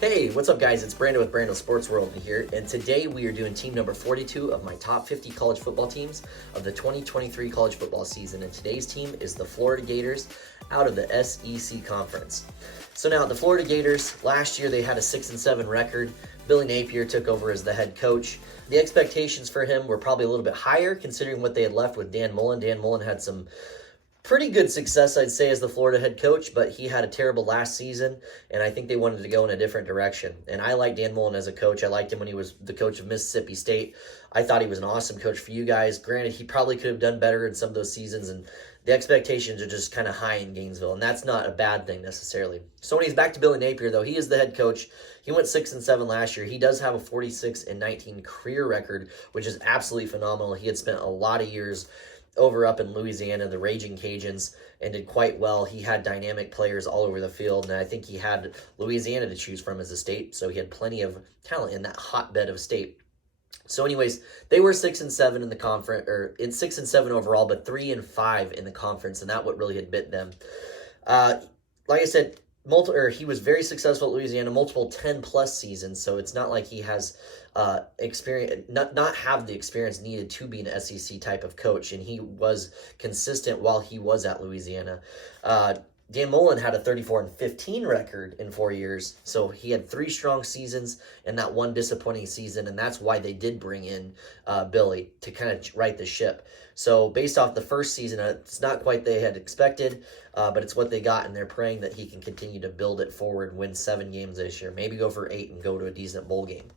Hey, what's up guys? It's Brando with Brando Sports World here, and today we are doing team number 42 of my top 50 college football teams of the 2023 college football season, and today's team is the Florida Gators out of the SEC Conference. So now, the Florida Gators, last year they had a 6-7 record. Billy Napier took over as the head coach. The expectations for him were probably a little bit higher considering what they had left with Dan Mullen. Dan Mullen had some pretty good success, I'd say, as the Florida head coach, but he had a terrible last season, and I think they wanted to go in a different direction. And I like Dan Mullen as a coach. I liked him when he was the coach of Mississippi State. I thought he was an awesome coach for you guys. Granted, he probably could have done better in some of those seasons, and the expectations are just kind of high in Gainesville, and that's not a bad thing necessarily. So when he's back to Billy Napier, though, he is the head coach. He went 6-7 last year. He does have a 46-19 career record, which is absolutely phenomenal. He had spent a lot of years over up in Louisiana, the Raging Cajuns, and did quite well. He had dynamic players all over the field, and I think he had Louisiana to choose from as a state, so he had plenty of talent in that hotbed of a state. So anyways, they were 6-7 in the conference, or in 6-7 overall, but 3-5 in the conference, and that what really had bit them. Like I said, he was very successful at Louisiana, multiple 10-plus seasons, so it's not like he has experience, not have the experience needed to be an SEC type of coach, and he was consistent while he was at Louisiana. Dan Mullen had a 34-15 record in 4 years, so he had 3 strong seasons and that one disappointing season, and that's why they did bring in Billy to kind of right the ship. So based off the first season, it's not quite they had expected, but it's what they got, and they're praying that he can continue to build it forward, win 7 games this year, maybe go for 8 and go to a decent bowl game.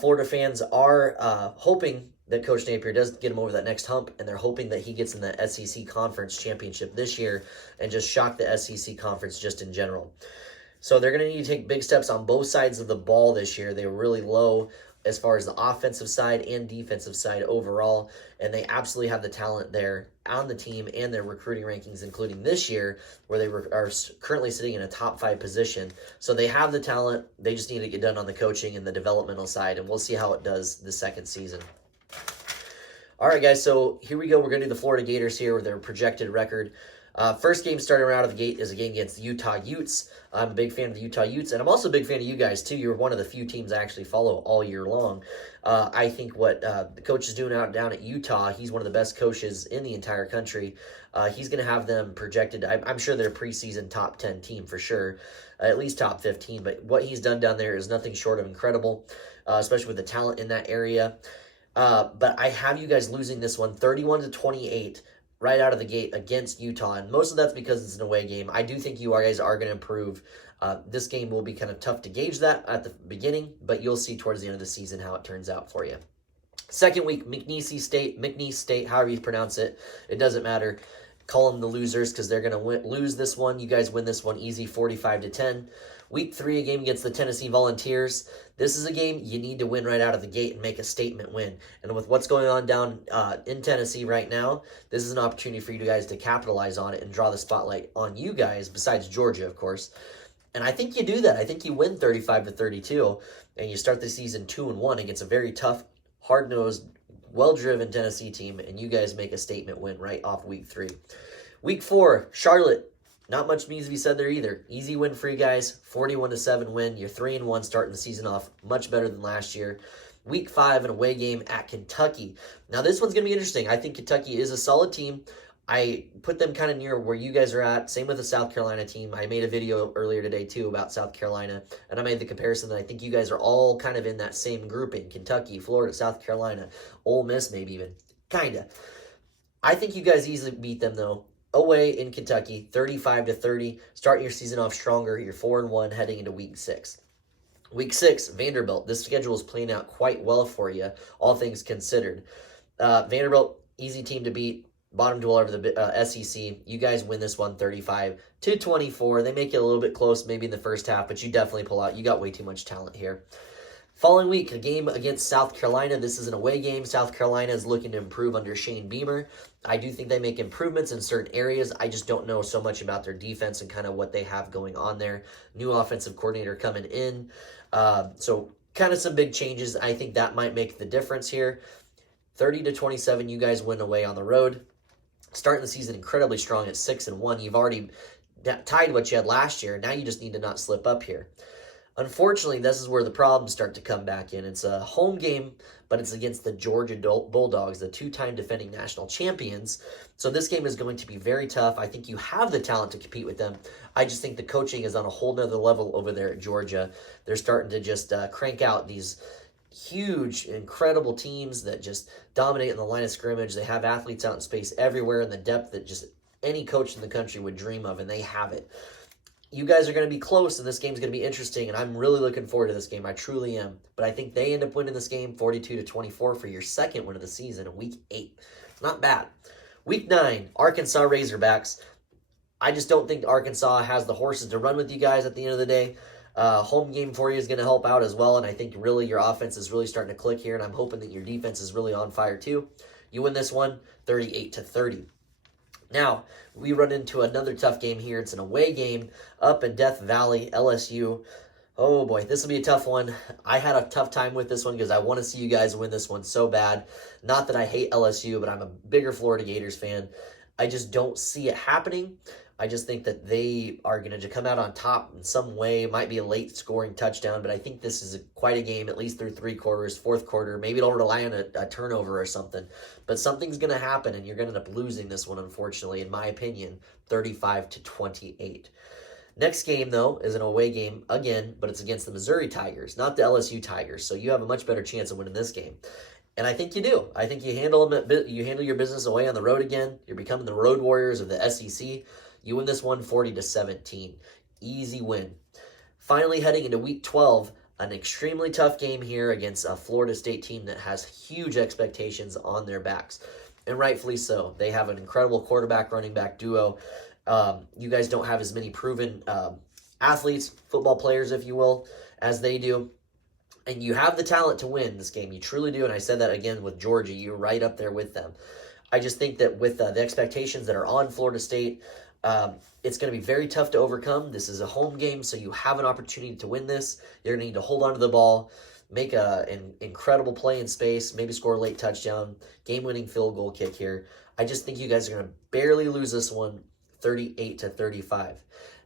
Florida fans are hoping that Coach Napier does get him over that next hump, and they're hoping that he gets in the SEC Conference Championship this year and just shock the SEC Conference just in general. So they're going to need to take big steps on both sides of the ball this year. They were really low as far as the offensive side and defensive side overall, and they absolutely have the talent there on the team and their recruiting rankings, including this year, where they are currently sitting in a top 5 position. So they have the talent. They just need to get done on the coaching and the developmental side, and we'll see how it does the second season. All right, guys, so here we go. We're going to do the Florida Gators here with their projected record. First game starting right out of the gate is a game against the Utah Utes. I'm a big fan of the Utah Utes, and I'm also a big fan of you guys, too. You're one of the few teams I actually follow all year long. I think what the coach is doing down at Utah, he's one of the best coaches in the entire country. He's going to have them projected. I'm sure they're a preseason top 10 team for sure, at least top 15. But what he's done down there is nothing short of incredible, especially with the talent in that area. But I have you guys losing this one 31-28 right out of the gate against Utah, and most of that's because it's an away game. I do think you guys are going to improve. This game will be kind of tough to gauge that at the beginning, but you'll see towards the end of the season how it turns out for you. Second week, McNeese State, however you pronounce it, it doesn't matter. Call them the losers because they're going to lose this one. You guys win this one easy, 45-10. Week 3, a game against the Tennessee Volunteers. This is a game you need to win right out of the gate and make a statement win. And with what's going on down in Tennessee right now, this is an opportunity for you guys to capitalize on it and draw the spotlight on you guys, besides Georgia, of course. And I think you do that. I think you win 35-32, and you start the season 2-1 against a very tough, hard-nosed, well-driven Tennessee team, and you guys make a statement win right off week 3. Week 4, Charlotte. Not much needs to be said there either. Easy win for you guys, 41-7 win. You're 3-1 starting the season off, much better than last year. Week 5, an away game at Kentucky. Now this one's going to be interesting. I think Kentucky is a solid team. I put them kind of near where you guys are at. Same with the South Carolina team. I made a video earlier today too about South Carolina, and I made the comparison that I think you guys are all kind of in that same grouping. Kentucky, Florida, South Carolina, Ole Miss maybe even. Kind of. I think you guys easily beat them though. Away in Kentucky, 35-30. Start your season off stronger. You're 4-1 heading into week 6. Week 6, Vanderbilt. This schedule is playing out quite well for you, all things considered. Vanderbilt, easy team to beat. Bottom dweller of the SEC. You guys win this one 35-24. They make it a little bit close maybe in the first half, but you definitely pull out. You got way too much talent here. Following week, a game against South Carolina. This is an away game. South Carolina is looking to improve under Shane Beamer. I do think they make improvements in certain areas. I just don't know so much about their defense and kind of what they have going on there. New offensive coordinator coming in. So kind of some big changes. I think that might make the difference here. 30-27, you guys win away on the road. Starting the season incredibly strong at 6-1. You've already tied what you had last year. Now you just need to not slip up here. Unfortunately, this is where the problems start to come back in. It's a home game, but it's against the Georgia Bulldogs, the two-time defending national champions. So this game is going to be very tough. I think you have the talent to compete with them. I just think the coaching is on a whole nother level over there at Georgia. They're starting to just crank out these huge, incredible teams that just dominate in the line of scrimmage. They have athletes out in space everywhere in the depth that just any coach in the country would dream of, and they have it. You guys are going to be close, and this game's going to be interesting, and I'm really looking forward to this game. I truly am. But I think they end up winning this game 42-24 for your second win of the season in Week 8. Not bad. Week 9, Arkansas Razorbacks. I just don't think Arkansas has the horses to run with you guys at the end of the day. Home game for you is going to help out as well, and I think really your offense is really starting to click here, and I'm hoping that your defense is really on fire too. You win this one 38-30. Now, we run into another tough game here. It's an away game up in Death Valley, LSU. Oh boy, this will be a tough one. I had a tough time with this one because I want to see you guys win this one so bad. Not that I hate LSU, but I'm a bigger Florida Gators fan. I just don't see it happening. I just think that they are going to come out on top in some way. It might be a late scoring touchdown, but I think this is quite a game, at least through 3 quarters, fourth quarter. Maybe it'll rely on a turnover or something. But something's going to happen, and you're going to end up losing this one, unfortunately, in my opinion, 35-28. Next game, though, is an away game again, but it's against the Missouri Tigers, not the LSU Tigers. So you have a much better chance of winning this game. And I think you do. I think you handle your business away on the road again. You're becoming the road warriors of the SEC. You win this one 40-17. Easy win. Finally, heading into Week 12, an extremely tough game here against a Florida State team that has huge expectations on their backs. And rightfully so. They have an incredible quarterback, running back duo. You guys don't have as many proven athletes, football players, if you will, as they do. And you have the talent to win this game. You truly do. And I said that again with Georgia. You're right up there with them. I just think that with the expectations that are on Florida State, it's going to be very tough to overcome. This is a home game, so you have an opportunity to win this. You're going to need to hold on to the ball, make an incredible play in space, maybe score a late touchdown, game-winning field goal kick here. I just think you guys are going to barely lose this one, 38-35.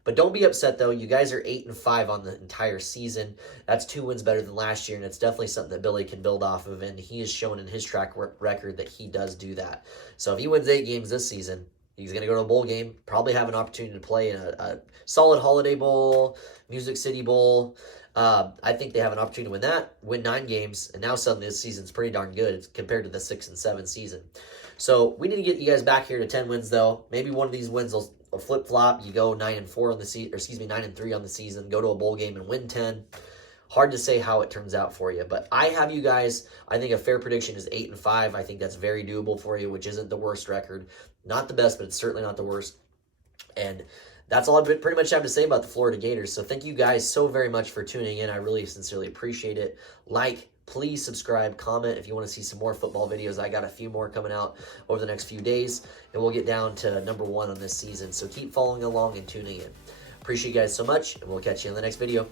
But don't be upset, though. You guys are 8-5 on the entire season. That's 2 wins better than last year, and it's definitely something that Billy can build off of, and he has shown in his track record that he does do that. So if he wins 8 games this season, he's going to go to a bowl game, probably have an opportunity to play in a solid Holiday Bowl, Music City Bowl. I think they have an opportunity to win that, win 9 games, and now suddenly this season's pretty darn good compared to the 6-7 season. So we need to get you guys back here to 10 wins, though. Maybe one of these wins will flip-flop. You go 9-4 on the season, or 9-3 on the season, go to a bowl game and win 10. Hard to say how it turns out for you, but I have you guys, I think a fair prediction is 8-5. I think that's very doable for you, which isn't the worst record. Not the best, but it's certainly not the worst. And that's all I pretty much have to say about the Florida Gators. So thank you guys so very much for tuning in. I really sincerely appreciate it. Please subscribe, comment if you want to see some more football videos. I got a few more coming out over the next few days, and we'll get down to number 1 on this season. So keep following along and tuning in. Appreciate you guys so much, and we'll catch you in the next video.